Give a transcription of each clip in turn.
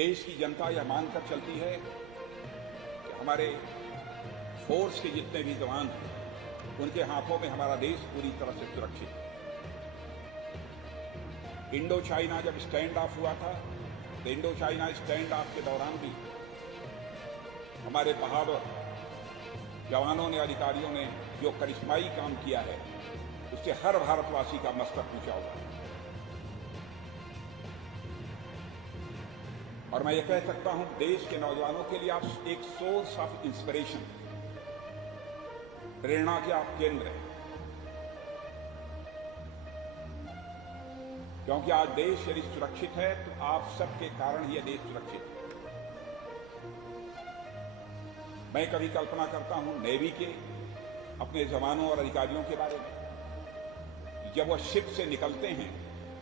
देश की जनता यह मानकर चलती है कि हमारे फोर्स के जितने भी जवान हैं उनके हाथों में हमारा देश पूरी तरह से सुरक्षित है। इंडो चाइना जब स्टैंड ऑफ हुआ था तो इंडो चाइना स्टैंड ऑफ के दौरान भी हमारे बहादुर जवानों ने, अधिकारियों ने जो करिश्माई काम किया है उससे हर भारतवासी का मस्तक ऊंचा हुआ है। और मैं ये कह सकता हूं, देश के नौजवानों के लिए आप एक सोर्स ऑफ इंस्पिरेशन, प्रेरणा के आप केंद्र हैं, क्योंकि आज देश यदि सुरक्षित है तो आप सबके कारण ही यह देश सुरक्षित है। मैं कभी कल्पना करता हूं नेवी के अपने जवानों और अधिकारियों के बारे में। जब वह शिप से निकलते हैं,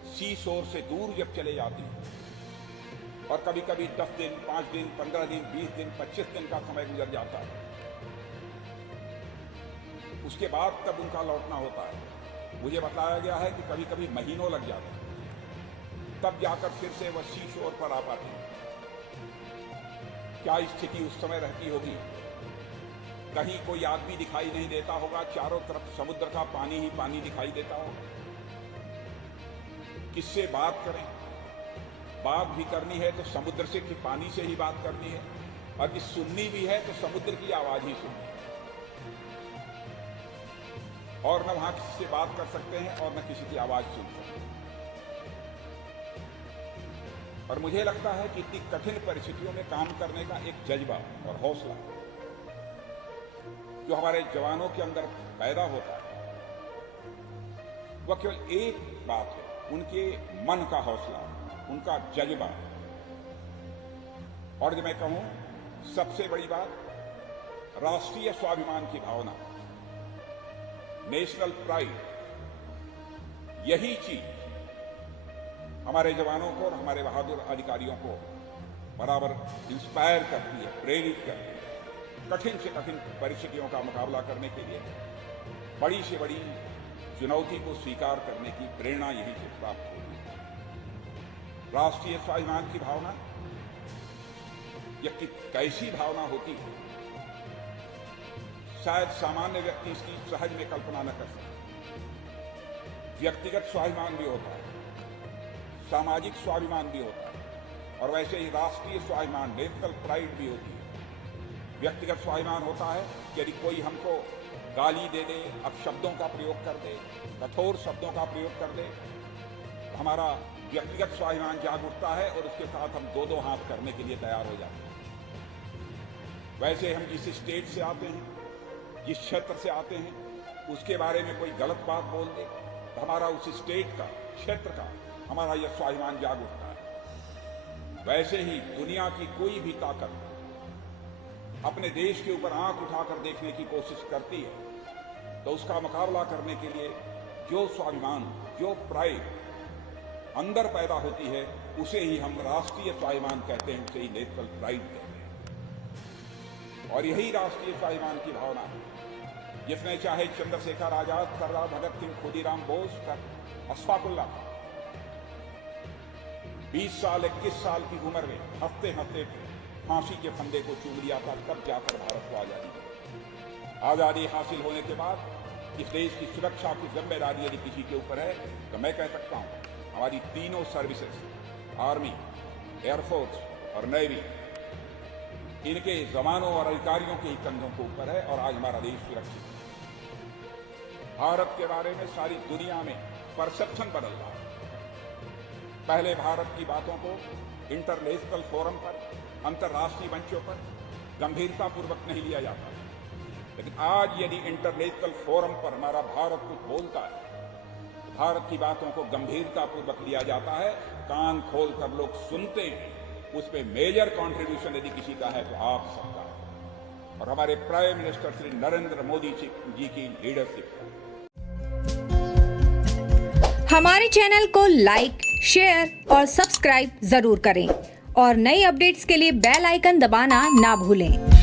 सी शोर से दूर जब चले जाते हैं और कभी कभी 10 दिन, 5 दिन, 15 दिन, 20 दिन, 25 दिन का समय गुजर जाता है, उसके बाद तब उनका लौटना होता है। मुझे बताया गया है कि कभी कभी महीनों लग जाते हैं, तब जाकर फिर से वह सी शोर पर आ पाते हैं। क्या स्थिति उस समय रहती होगी? कहीं कोई आदमी दिखाई नहीं देता होगा, चारों तरफ समुद्र का पानी ही पानी दिखाई देता होगा। किससे बात करें? बात भी करनी है तो समुद्र से कि पानी से ही बात करनी है, और कि सुननी भी है तो समुद्र की आवाज ही सुननी है। और न वहां किसी से बात कर सकते हैं और न किसी की आवाज सुन सकते हैं। और मुझे लगता है कि इतनी कठिन परिस्थितियों में काम करने का एक जज्बा और हौसला जो हमारे जवानों के अंदर पैदा होता है, वह केवल एक बात है, उनके मन का हौसला, उनका जज्बा। और जो मैं कहूं सबसे बड़ी बात, राष्ट्रीय स्वाभिमान की भावना, नेशनल प्राइड। यही चीज हमारे जवानों को और हमारे बहादुर अधिकारियों को बराबर इंस्पायर करती है, प्रेरित करती है। कठिन से कठिन परिस्थितियों का मुकाबला करने के लिए बड़ी से बड़ी चुनौती को स्वीकार करने की प्रेरणा यहीं से प्राप्त होती है। राष्ट्रीय स्वाभिमान की भावना यह कैसी भावना होती है, शायद सामान्य व्यक्ति इसकी सहज में कल्पना न कर सके। व्यक्तिगत स्वाभिमान भी होता है, सामाजिक स्वाभिमान भी होता है, और वैसे ही राष्ट्रीय स्वाभिमान, नेशनल प्राइड भी होती है। व्यक्तिगत स्वाभिमान होता है कि यदि कोई हमको गाली दे दे, अपशब्दों का प्रयोग कर दे, कठोर शब्दों का प्रयोग कर दे, तो हमारा व्यक्तिगत स्वाभिमान जाग उठता है और उसके साथ हम दो हाथ करने के लिए तैयार हो जाते हैं। वैसे हम जिस स्टेट से आते हैं, जिस क्षेत्र से आते हैं, उसके बारे में कोई गलत बात बोल दे तो हमारा उस स्टेट का, क्षेत्र का, हमारा यह स्वाभिमान जाग उठता है। वैसे ही दुनिया की कोई भी ताकत अपने देश के ऊपर आंख उठाकर देखने की कोशिश करती है, तो उसका मुकाबला करने के लिए जो स्वाभिमान, जो प्राइड अंदर पैदा होती है, उसे ही हम राष्ट्रीय स्वाभिमान कहते हैं, उसे ही नेशनल प्राइड कहते हैं। और यही राष्ट्रीय स्वाभिमान की भावना है जिसने चाहे चंद्रशेखर आजाद, सरदार भगत सिंह, खुदीराम बोस, अशफाकुल्लाह 20 साल, 21 साल की उम्र में हंसते हंसते फांसी के फंदे को चूम लिया था, तब जाकर भारत को आजादी मिली। आजादी हासिल होने के बाद इस देश की सुरक्षा की जिम्मेदारी यदि किसी के ऊपर है तो मैं कह सकता हूं हमारी तीनों सर्विसेज, आर्मी, एयरफोर्स और नेवी, इनके जवानों और अधिकारियों के ही कंधों के ऊपर है, और आज हमारा देश सुरक्षित है। भारत के बारे में सारी दुनिया में परसेप्शन बदल रहा है। पहले भारत की बातों को इंटरनेशनल फोरम पर, अंतर्राष्ट्रीय मंचों पर गंभीरतापूर्वक नहीं लिया जाता, लेकिन आज यदि इंटरनेशनल फोरम पर हमारा भारत कुछ बोलता है तो भारत की बातों को गंभीरतापूर्वक लिया जाता है, कान खोल कर लोग सुनते हैं। उसमें मेजर कंट्रीब्यूशन यदि किसी का है तो आप सबका है, और हमारे प्राइम मिनिस्टर श्री नरेंद्र मोदी जी की लीडरशिप है। हमारे चैनल को लाइक, शेयर और सब्सक्राइब जरूर करें और नई अपडेट्स के लिए बेल आइकन दबाना ना भूलें।